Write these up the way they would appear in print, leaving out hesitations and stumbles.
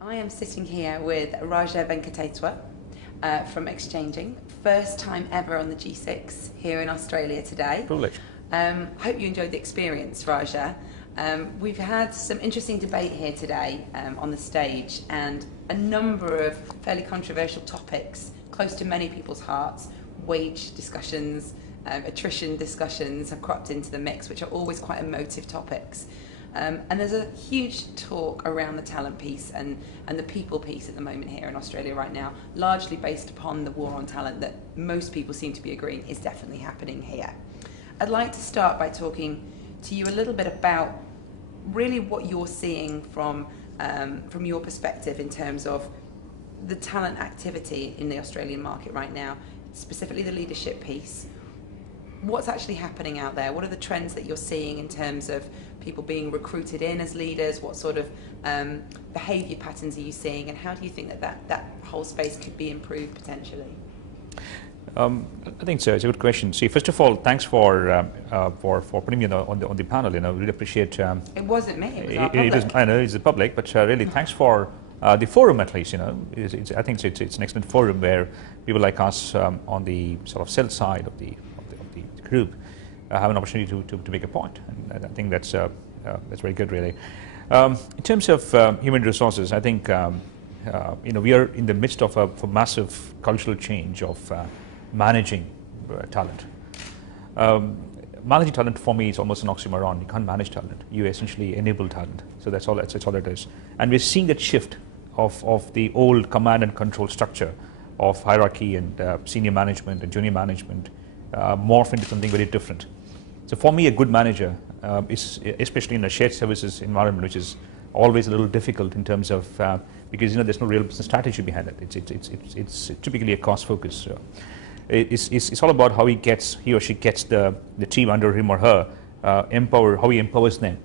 I am sitting here with Raja Venkateswar from XChanging. First time ever on the G6 here in Australia today. Privilege. Hope you enjoyed the experience, Raja. We've had some interesting debate here today on the stage, and a number of fairly controversial topics close to many people's hearts. Wage discussions, attrition discussions have cropped into the mix, which are always quite emotive topics. And there's a huge talk around the talent piece and the people piece at the moment here in Australia right now, largely based upon the war on talent that most people seem to be agreeing is definitely happening here. I'd like to start by talking to you a little bit about really what you're seeing from your perspective in terms of the talent activity in the Australian market right now, specifically the leadership piece. What's actually happening out there? What are the trends that you're seeing in terms of people being recruited in as leaders? What sort of behaviour patterns are you seeing, and how do you think that whole space could be improved potentially? I think so. It's a good question. See, first of all, thanks for putting me on the panel. Really appreciate. It wasn't me. It was our public. I know it's the public, but really thanks for the forum at least. I think it's an excellent forum where people like us on the sort of sell side of the group have an opportunity to make a point, and I think that's very good, really. In terms of human resources, I think we are in the midst of a massive cultural change of managing talent. Managing talent for me is almost an oxymoron. You can't manage talent. You essentially enable talent. So that's all it is. And we're seeing that shift of the old command and control structure of hierarchy and senior management and junior management morph into something very different. So for me, a good manager is, especially in a shared services environment, which is always a little difficult in terms of because there's no real business strategy behind it. It's typically a cost focus. So it's all about how he or she gets the team under him or her, how he empowers them,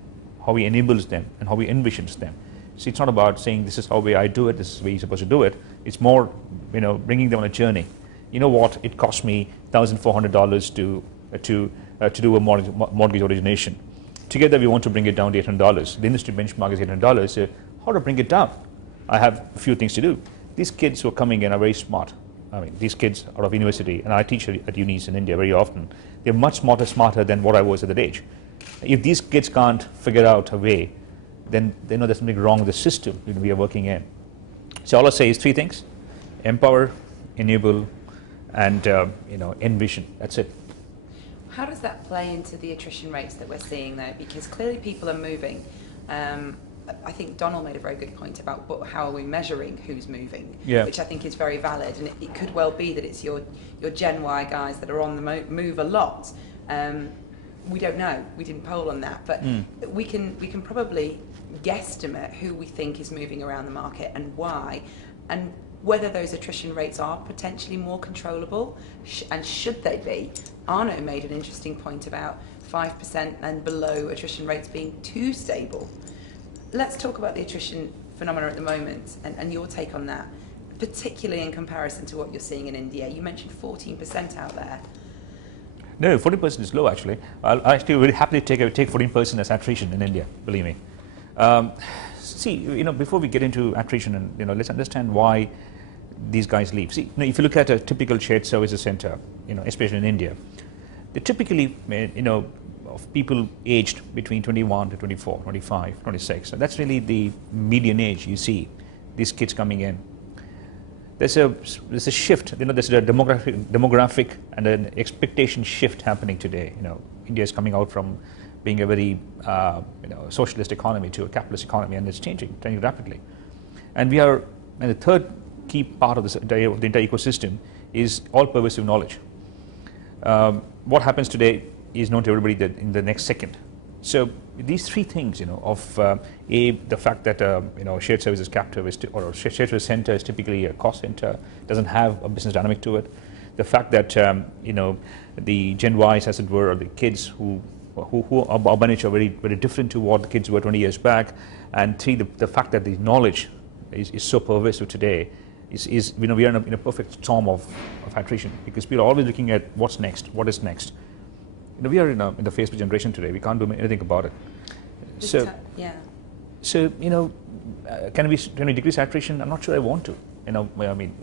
how he enables them, and how he envisions them. So it's not about saying this is how I do it, this is the way you're supposed to do it. It's more bringing them on a journey. You know what? It cost me $1,400 to do a mortgage origination. Together we want to bring it down to $800. The industry benchmark is $800. So how to bring it down? I have a few things to do. These kids who are coming in are very smart. I mean, these kids out of university, and I teach at unis in India very often. They're much smarter than what I was at that age. If these kids can't figure out a way, then they know there's something wrong with the system we are working in. So all I say is three things: empower, enable, and envision. That's it. How does that play into the attrition rates that we're seeing though? Because clearly people are moving. I think Donald made a very good point about how are we measuring who's moving, which I think is very valid, and it could well be that it's your Gen Y guys that are on the move a lot. We don't know. We didn't poll on that, but we can probably guesstimate who we think is moving around the market and why, and whether those attrition rates are potentially more controllable, and should they be. Arno made an interesting point about 5% and below attrition rates being too stable. Let's talk about the attrition phenomena at the moment and your take on that, particularly in comparison to what you're seeing in India. You mentioned 14% out there. No, 14% is low actually. I'll actually very happily take 14% as attrition in India, believe me. See, before we get into attrition, and let's understand why these guys leave. See, if you look at a typical shared services center, especially in India, they typically, of people aged between 21 to 24, 25, 26. And that's really the median age you see these kids coming in. There's a shift. There's a demographic and an expectation shift happening today. India is coming out from being a very socialist economy to a capitalist economy, and it's changing rapidly. And the third key part of the entire ecosystem is all-pervasive knowledge. What happens today is known to everybody in the next second. So these three things, the fact that shared services captive or a shared service center is typically a cost center, doesn't have a business dynamic to it. The fact that the Gen Ys, as it were, or the kids who are by nature very very different to what the kids were 20 years back, and three, the fact that the knowledge is so pervasive today is we are in a perfect storm of attrition, because people are always looking at what's next, what is next. We are in the Facebook generation today. We can't do anything about it. So can we decrease attrition? I'm not sure I want to. I mean,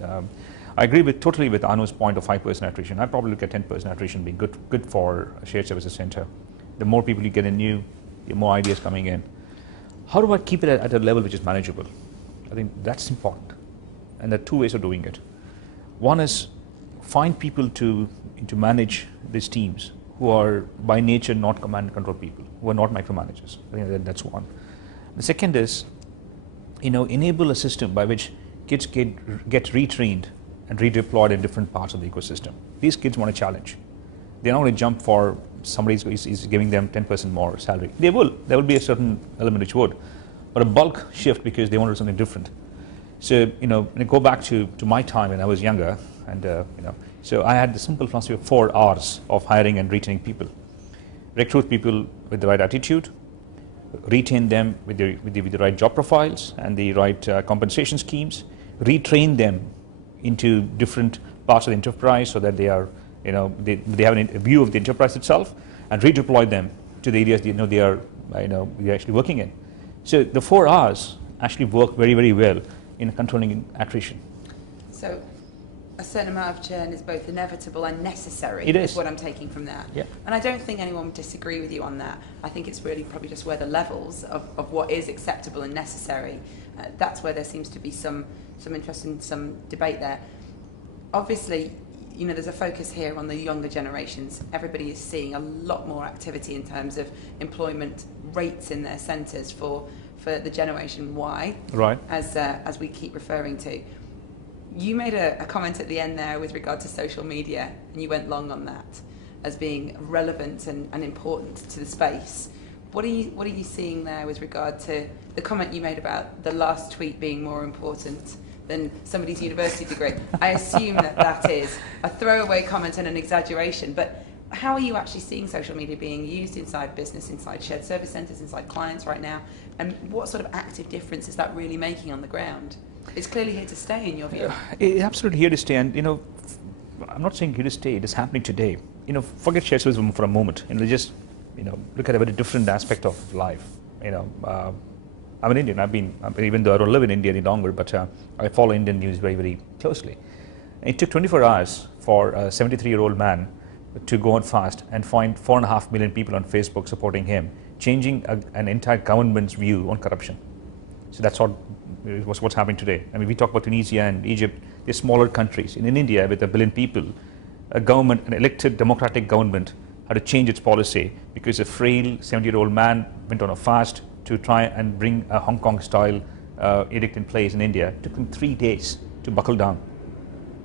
I agree totally with Anu's point of 5% attrition. I probably look at 10% attrition being good for a shared services center. The more people you get in new, the more ideas coming in. How do I keep it at a level which is manageable? I think that's important. And there are two ways of doing it. One is find people to manage these teams who are by nature not command and control people, who are not micromanagers. I think that's one. The second is, enable a system by which kids get retrained and redeployed in different parts of the ecosystem. These kids want a challenge. They're not going to jump for somebody is giving them 10% more salary. They will. There will be a certain element which would, but a bulk shift because they want to do something different. So when I go back to my time when I was younger, and so I had the simple philosophy of 4 R's of hiring and retaining people: recruit people with the right attitude, retain them with the right job profiles and the right compensation schemes, retrain them into different parts of the enterprise so that they are, they have a view of the enterprise itself, and redeploy them to the areas they are actually working in. So the 4 R's actually work very, very well in controlling attrition. So a certain amount of churn is both inevitable and necessary. It is what I'm taking from that. Yeah. And I don't think anyone would disagree with you on that. I think it's really probably just where the levels of what is acceptable and necessary, that's where there seems to be some interest and some debate there. Obviously, there's a focus here on the younger generations. Everybody is seeing a lot more activity in terms of employment rates in their centres for the Generation Y, right? As we keep referring to. You made a comment at the end there with regard to social media, and you went long on that as being relevant and important to the space. What are you seeing there with regard to the comment you made about the last tweet being more important than somebody's university degree? I assume that is a throwaway comment and an exaggeration, but how are you actually seeing social media being used inside business, inside shared service centres, inside clients right now? And what sort of active difference is that really making on the ground? It's clearly here to stay, in your view. It's absolutely here to stay, and I'm not saying here to stay. It is happening today. Forget shared services for a moment. Just look at a very different aspect of life. I'm an Indian. Even though I don't live in India any longer, but I follow Indian news very, very closely. It took 24 hours for a 73-year-old man to go on fast and find 4.5 million people on Facebook supporting him, changing an entire government's view on corruption. So that's what's happening today. I mean, we talk about Tunisia and Egypt. They're smaller countries. In India, with 1 billion people, an elected democratic government, had to change its policy because a frail 70-year-old man went on a fast to try and bring a Hong Kong-style edict in place in India. It took them 3 days to buckle down.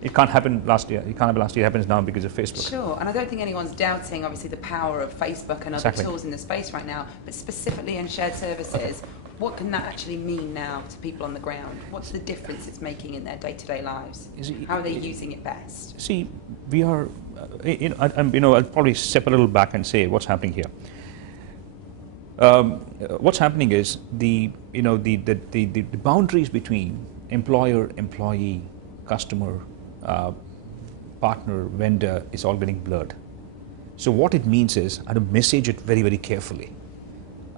It can't happen last year. It happens now because of Facebook. Sure, and I don't think anyone's doubting, obviously, the power of Facebook and other Exactly. tools in the space right now, but specifically in shared services, what can that actually mean now to people on the ground? What's the difference it's making in their day-to-day lives? How are they using it best? See, we are, I'll probably step a little back and say what's happening here. What's happening is the boundaries between employer, employee, customer, partner, vendor is all getting blurred. So what it means is I have to message it very, very carefully.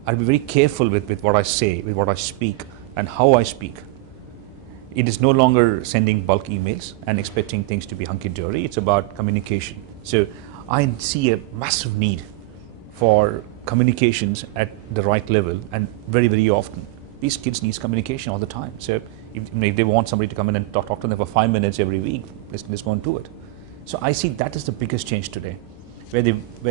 I'll be very careful with what I say, with what I speak, and how I speak. It is no longer sending bulk emails and expecting things to be hunky-dory. It's about communication. So I see a massive need for communications at the right level, and very, very often. These kids need communication all the time. So if they want somebody to come in and talk to them for 5 minutes every week, let's go and do it. So I see that is the biggest change today, where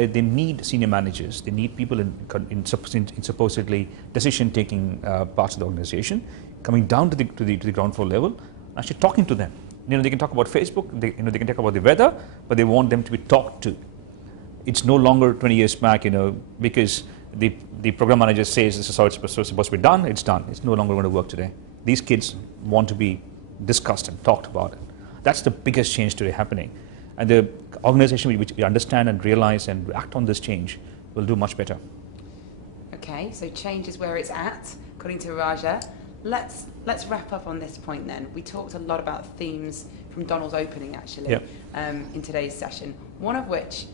they need senior managers, they need people in supposedly decision-taking parts of the organization, coming down to the ground floor level, actually talking to them. They can talk about Facebook, they can talk about the weather, but they want them to be talked to. It's no longer 20 years back, because the program manager says this is how it's supposed to be done. It's done. It's no longer going to work today. These kids want to be discussed and talked about it. That's the biggest change today happening. And the organization which we understand and realize and act on this change will do much better. Okay, so change is where it's at, according to Raja. Let's wrap up on this point then. We talked a lot about themes from Donald's opening, actually, Yep. In today's session, one of which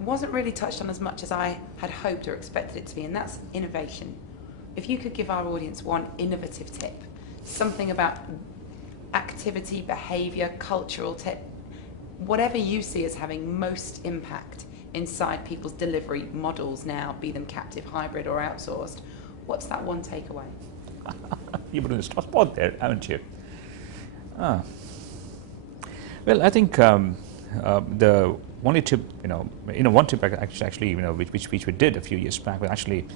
wasn't really touched on as much as I had hoped or expected it to be, and that's innovation. If you could give our audience one innovative tip something about activity, behaviour, cultural whatever you see as having most impact inside people's delivery models now, be them captive, hybrid or outsourced. What's that one takeaway? You put in the spot there, haven't you? Well, I think the only tip, one tip actually, which we did a few years back was actually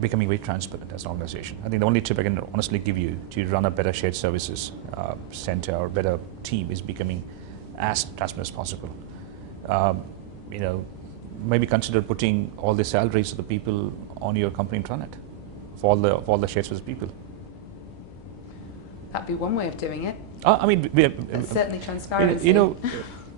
becoming very transparent as an organization. I think the only tip I can honestly give you to run a better shared services center or better team is becoming as transparent as possible. Maybe consider putting all the salaries of the people on your company intranet for all the shared service people. That'd be one way of doing it. Certainly transparency.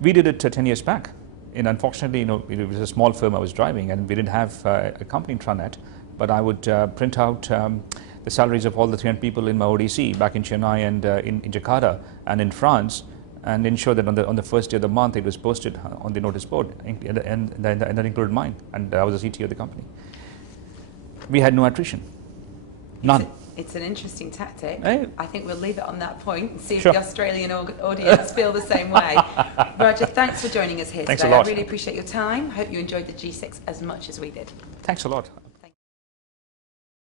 We did it 10 years back. And unfortunately, it was a small firm I was driving, and we didn't have a company intranet. But I would print out the salaries of all the 300 people in my ODC back in Chennai and in Jakarta and in France, and ensure that on the first day of the month it was posted on the notice board, and that included mine. And I was the CTO of the company. We had no attrition, none. It's an interesting tactic. Hey. I think we'll leave it on that point and see Sure. if the Australian audience feel the same way. Raja, thanks for joining us here Thanks today. a lot. I really appreciate your time. Hope you enjoyed the G6 as much as we did. Thanks a lot.